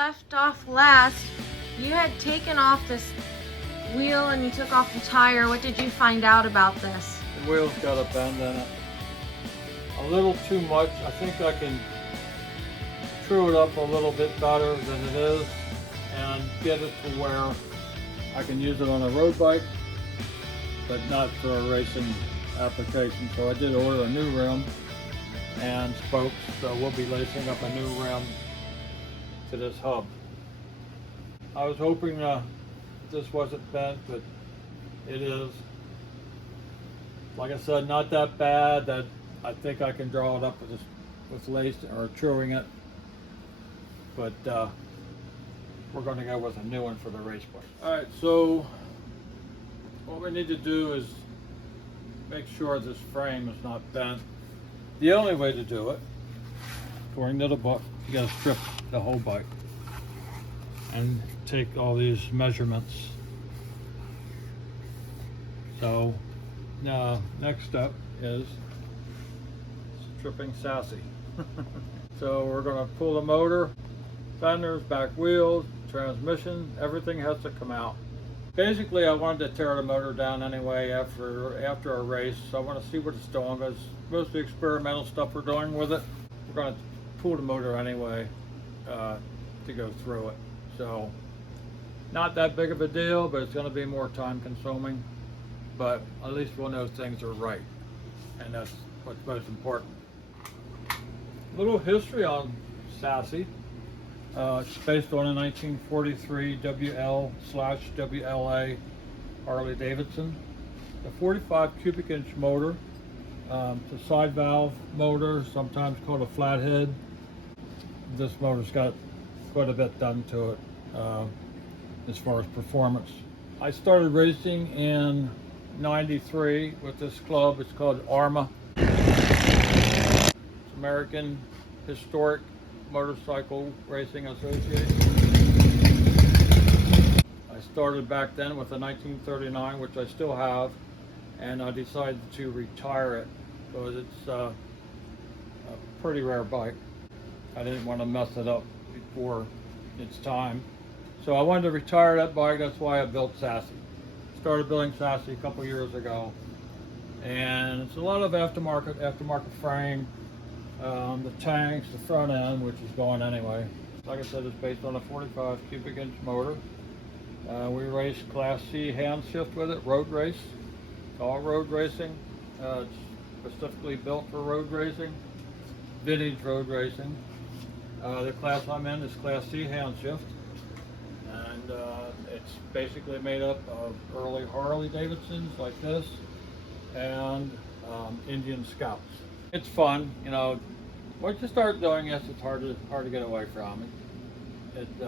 left off last, you had taken off this wheel and you took off the tire. What did you find out about this? The wheel's got a bend in it. A little too much. I think I can true it up a little bit better than it is and get it to where I can use it on a road bike, but not for a racing application. So I did order a new rim and spokes, so we'll be lacing up a new rim to this hub. I was hoping this wasn't bent, but it is. Like I said, not that bad that I think I can draw it up with lace or truing it, but we're going to go with a new one for the race bike. All right, so what we need to do is make sure this frame is not bent. The only way to do it, according to the book, you got to strip the whole bike and take all these measurements. So now next step is stripping Sassy. So we're going to pull the motor, fenders, back wheels, transmission, everything has to come out. Basically, I wanted to tear the motor down anyway after a race, so I want to see what it's doing, because most of the experimental stuff we're doing with it, we're going to pull the motor anyway to go through it. So not that big of a deal, but it's going to be more time consuming, but at least we'll know things are right, and that's what's most important. A little history on Sassy. It's based on a 1943 WL/WLA Harley Davidson. A 45 cubic inch motor. It's a side valve motor, sometimes called a flathead. This motor's got quite a bit done to it as far as performance. I started racing in '93 with this club. It's called ARMA. It's American Historic Motorcycle Racing Association. I started back then with a 1939, which I still have, and I decided to retire it because it's a pretty rare bike. I didn't want to mess it up before its time. So I wanted to retire that bike, that's why I built Sassy. Started building Sassy a couple years ago, and it's a lot of aftermarket frame. The tanks, the front end, which is going anyway. Like I said, it's based on a 45 cubic inch motor. We race Class C hand shift with it, road race. It's all road racing. It's specifically built for road racing, vintage road racing. The class I'm in is Class C hand shift, and it's basically made up of early Harley Davidsons like this and Indian Scouts. It's fun, you know. Once you start doing this, it's hard to get away from it. It's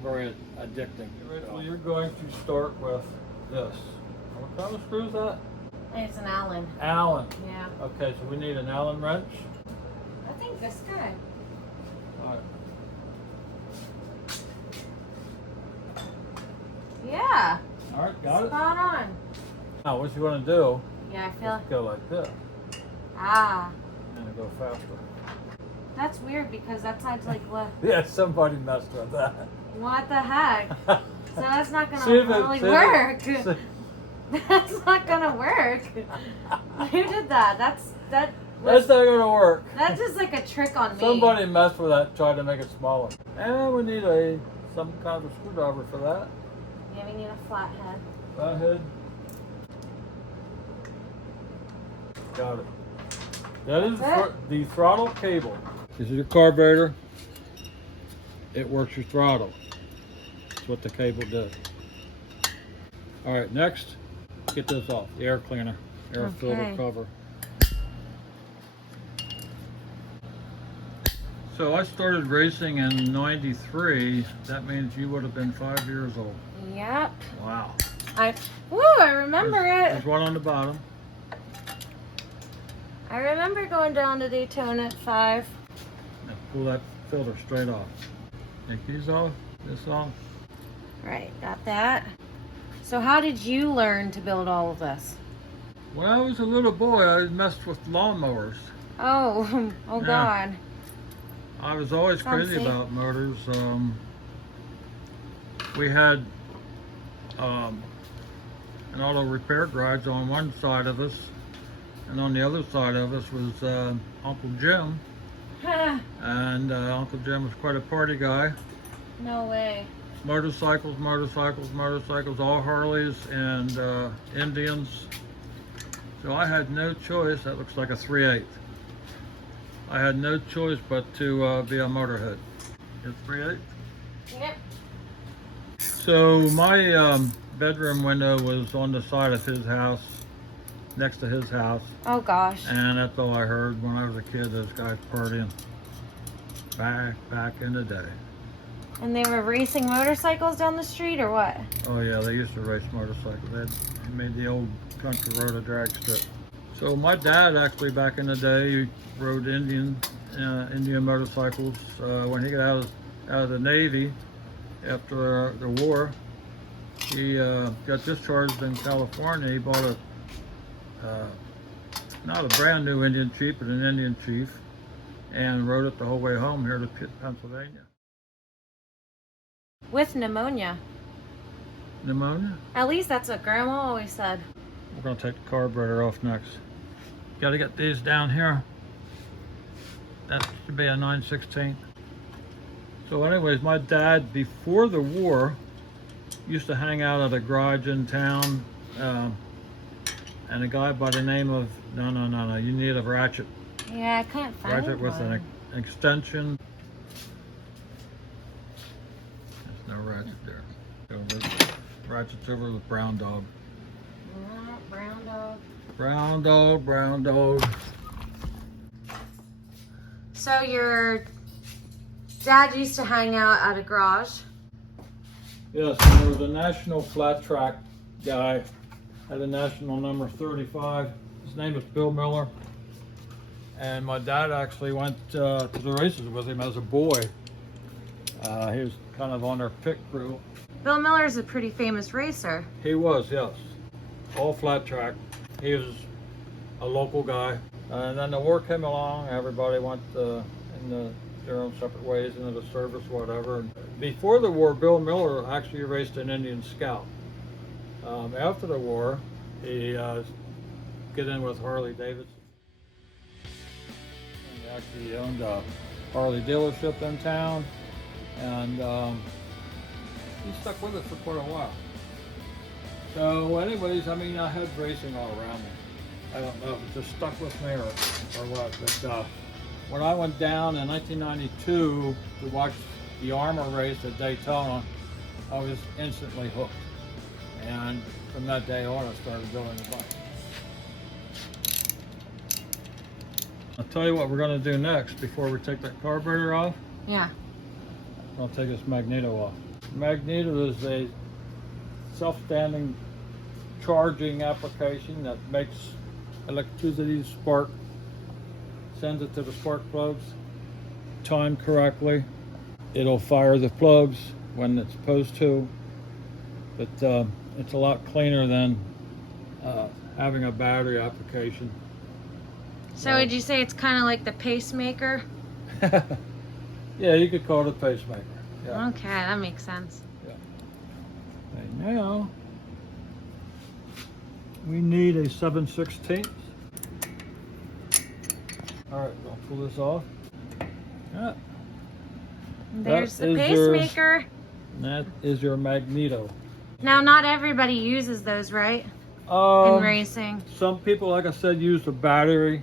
very addicting. So you're going to start with this. What kind of screw is that? It's an Allen. Allen. Yeah. Okay, so we need an Allen wrench. I think this guy. All right. Yeah. All right, got it. Spot on. Now, what you want to do? Yeah, I feel. Is go like this. Ah. And go faster. That's weird because that side's like what? Yeah, somebody messed with that. What the heck? So that's not gonna See if it- really see if work. it- That's not gonna work. Who did that? That's That's not gonna work. That's just like a trick on me. Somebody messed with that, tried to make it smaller. And we need some kind of a screwdriver for that. Yeah, we need a flathead. Flathead. Got it. That is the throttle cable. This is your carburetor. It works your throttle. That's what the cable does. All right, next, get this off. The air cleaner, air filter cover. So I started racing in '93. That means you would have been 5 years old. Yep. Wow. I remember it. There's one on the bottom. I remember going down to Daytona at 5. Now pull that filter straight off. Take these off, this off. Right, got that. So how did you learn to build all of this? When I was a little boy, I messed with lawnmowers. Oh, oh Yeah. God. I was always Sounds crazy safe. about motors. We had an auto repair garage on one side of us, and on the other side of us was Uncle Jim. And Uncle Jim was quite a party guy. No way. Motorcycles, all Harleys and Indians. So I had no choice. That looks like a 3/8. I had no choice but to be a motorhead. It's 3/8. Yep. So my bedroom window was on the side of his house, next to his house, Oh gosh. and that's all I heard when I was a kid. Those guys partying back in the day. And they were racing motorcycles down the street or what? Oh yeah, they used to race motorcycles. They made the old country road a drag strip. So my dad actually back in the day rode Indian motorcycles. When he got out of the Navy after the war, he got discharged in California. He bought not a brand new Indian Chief, but an Indian Chief, and rode it the whole way home here to Pennsylvania. With pneumonia. Pneumonia? At least that's what Grandma always said. We're going to take the carburetor off next. Got to get these down here. That should be a 9/16. So anyways, my dad, before the war, used to hang out at a garage in town. And a guy by the name of, no, you need a ratchet. Yeah, I couldn't find Ratchet with one. an extension. There's no ratchet there. Ratchet's over with brown dog. Brown dog. Brown dog. So your dad used to hang out at a garage? Yes, and there was a national flat track guy, had a national number 35. His name was Bill Miller. And my dad actually went to the races with him as a boy. He was kind of on their pit crew. Bill Miller's a pretty famous racer. He was, yes. All flat track. He was a local guy. And then the war came along, everybody went in their own separate ways into the service, whatever. Before the war, Bill Miller actually raced an Indian Scout. After the war, he got in with Harley Davidson. And he actually owned a Harley dealership in town, and he stuck with it for quite a while. So anyways, I mean, I had racing all around me. I don't know if it just stuck with me or what, but when I went down in 1992 to watch the Armor race at Daytona, I was instantly hooked. And from that day on, I started building a bike. I'll tell you what we're going to do next before we take that carburetor off. Yeah. I'll take this magneto off. Magneto is a self-standing charging application that makes electricity spark, sends it to the spark plugs, timed correctly. It'll fire the plugs when it's supposed to, but it's a lot cleaner than having a battery application. So would you say it's kind of like the pacemaker? Yeah, you could call it a pacemaker. Yeah. Okay, that makes sense. Yeah. Okay, now we need a 7/16. All right, I'll pull this off. Yeah. There's That the is your- pacemaker. That is your magneto. Now, not everybody uses those, right? In racing. Some people, like I said, use the battery,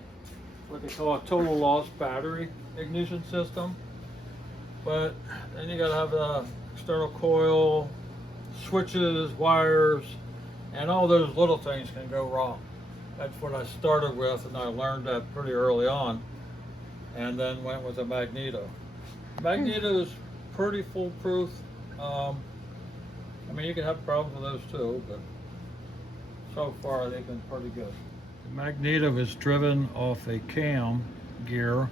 what they call a total loss battery ignition system. But then you gotta have the external coil, switches, wires, and all those little things can go wrong. That's what I started with, and I learned that pretty early on, and then went with a magneto. Magneto is pretty foolproof. I mean, you can have problems with those too, but so far they've been pretty good. The magneto is driven off a cam gear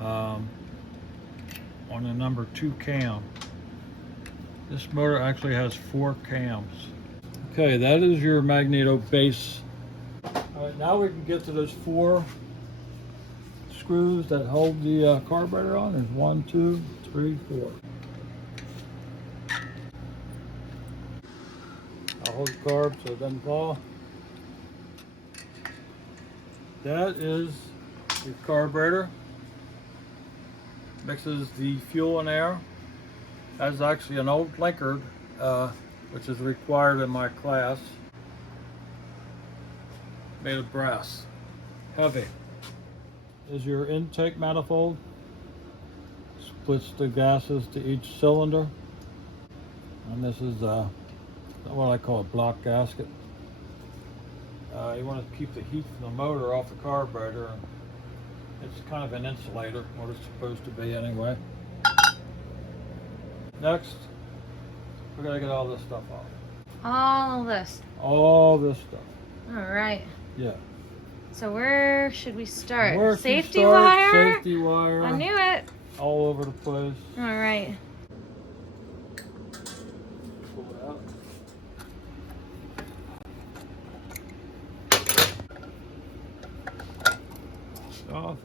on a number 2 cam. This motor actually has 4 cams. Okay, that is your magneto base. All right, now we can get to those 4 screws that hold the carburetor on. There's 1, 2, 3, 4. I'll hold the carb so it doesn't fall. That is your carburetor. Mixes the fuel and air. That's actually an old Linkard, which is required in my class. Made of brass. Heavy. Is your intake manifold. Splits the gases to each cylinder. And this is what I call a block gasket. You want to keep the heat from the motor off the carburetor. It's kind of an insulator, what it's supposed to be anyway. Next, we're going to get all this stuff off. All this. All this stuff. All right. Yeah. So where should we start? Where Safety wire? Safety wire. I knew it. All over the place. All right. Pull it out. Off.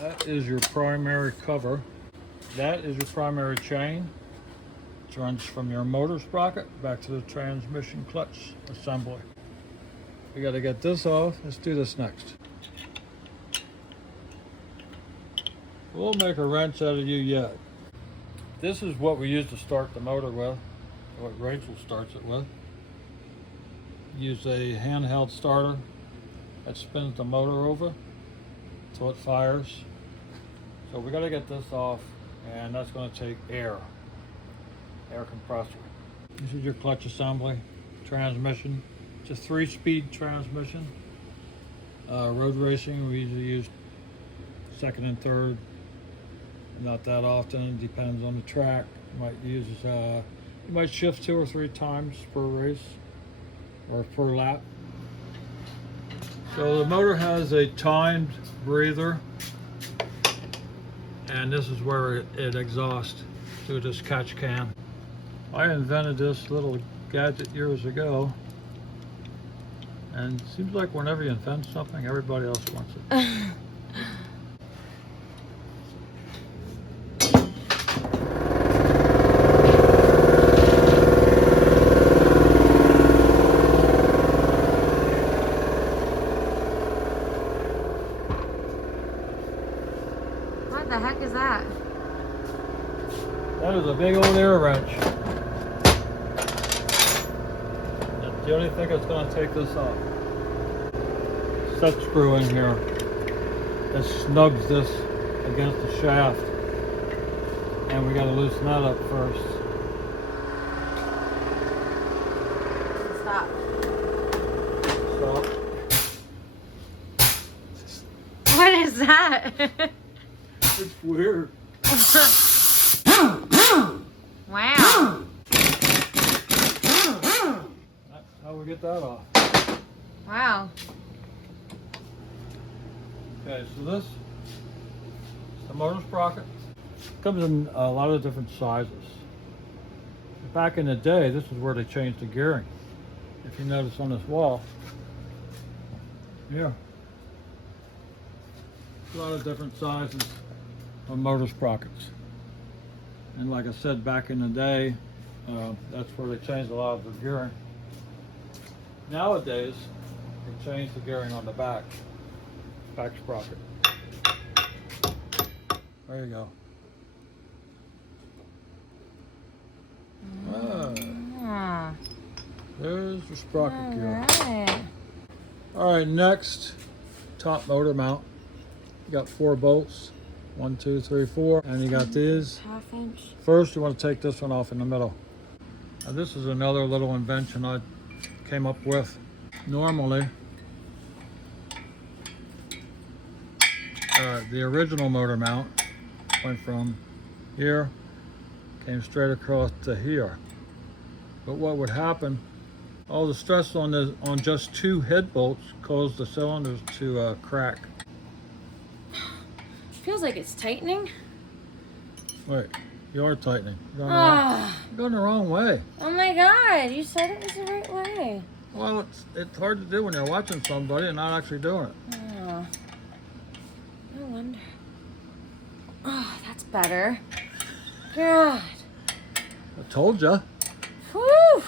That is your primary cover. That is your primary chain. It runs from your motor sprocket back to the transmission clutch assembly. We got to get this off. Let's do this next. We'll make a wrench out of you yet. This is what we use to start the motor with, what Rachel starts it with. Use a handheld starter that spins the motor over so it fires. So we got to get this off, and that's going to take air compressor. This is your clutch assembly, transmission. It's a 3-speed transmission. Road racing, we usually use second and third. Not that often, it depends on the track. You might shift 2 or 3 times per race or per lap. So the motor has a timed breather, and this is where it exhausts through this catch can. I invented this little gadget years ago, and it seems like whenever you invent something, everybody else wants it. What the heck is that? That is a big old air wrench. That's the only thing that's going to take this off. Set screw in here that snugs this against the shaft, and we got to loosen that up first. Stop. Stop. What is that? It's weird. Wow. That's how we get that off. Wow. Okay, so this is the motor sprocket. Comes in a lot of different sizes. Back in the day, this is where they changed the gearing. If you notice on this wall, yeah, a lot of different sizes of motor sprockets. And like I said, back in the day, that's where they changed a lot of the gearing. Nowadays, they change the gearing on the back sprocket. There you go. Ah. There's the sprocket gear. Alright. Alright, next, top motor mount. You got 4 bolts. 1, 2, 3, 4. And you got these. 1/2 inch. First, you want to take this one off in the middle. Now, this is another little invention I came up with. Normally, the original motor mount went from here, came straight across to here. But what would happen, all the stress on just 2 head bolts caused the cylinders to crack. Feels like it's tightening. Wait, You are tightening. You're Oh. going the wrong way. Oh my God, you said it was the right way. Well, it's hard to do when you're watching somebody and not actually doing it. Oh. No wonder. Oh, that's better. God. I told ya. Whew.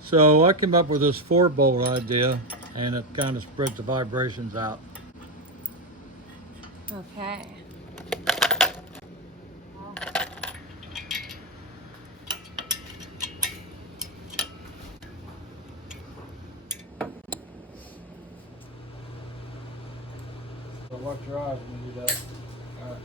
So I came up with this 4-bolt idea, and it kind of spreads the vibrations out. Okay. So watch your eyes when you do that. All right.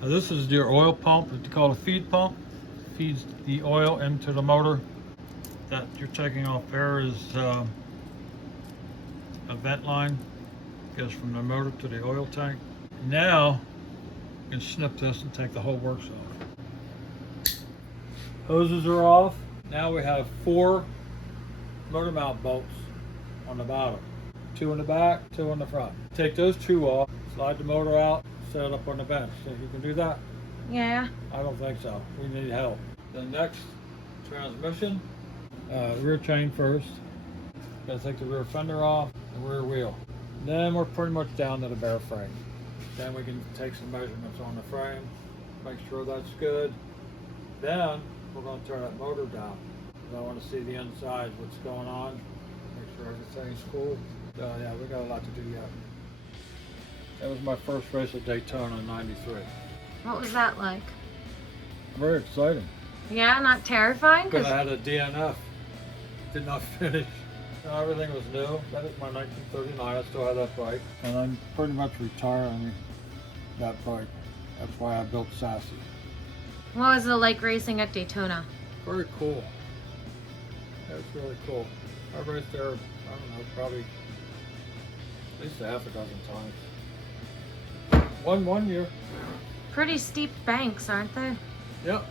Now this is your oil pump. It's called a feed pump. Feeds the oil into the motor. That you're taking off air is a vent line. Goes from the motor to the oil tank. Now you can snip this and take the whole works off. Hoses are off. Now we have 4 motor mount bolts on the bottom. 2 in the back, 2 in the front. Take those 2 off, slide the motor out, set it up on the bench. Think you can do that? Yeah. I don't think so. We need help. The next transmission, rear chain first. Gotta take the rear fender off, the rear wheel. Then we're pretty much down to the bare frame. Then we can take some measurements on the frame, make sure that's good. Then we're going to turn that motor down. I want to see the inside, what's going on, make sure everything's cool. Yeah, we got a lot to do yet. That was my first race at Daytona in '93. What was that like? Very exciting. Yeah, not terrifying? Because I had a DNF, did not finish. Everything was new. That is my 1939. I still have that bike. And I'm pretty much retiring that bike. That's why I built Sassy. What was it like racing at Daytona? Very cool. That was really cool. I raced there, I don't know, probably at least half a dozen times. One year. Pretty steep banks, aren't they? Yep.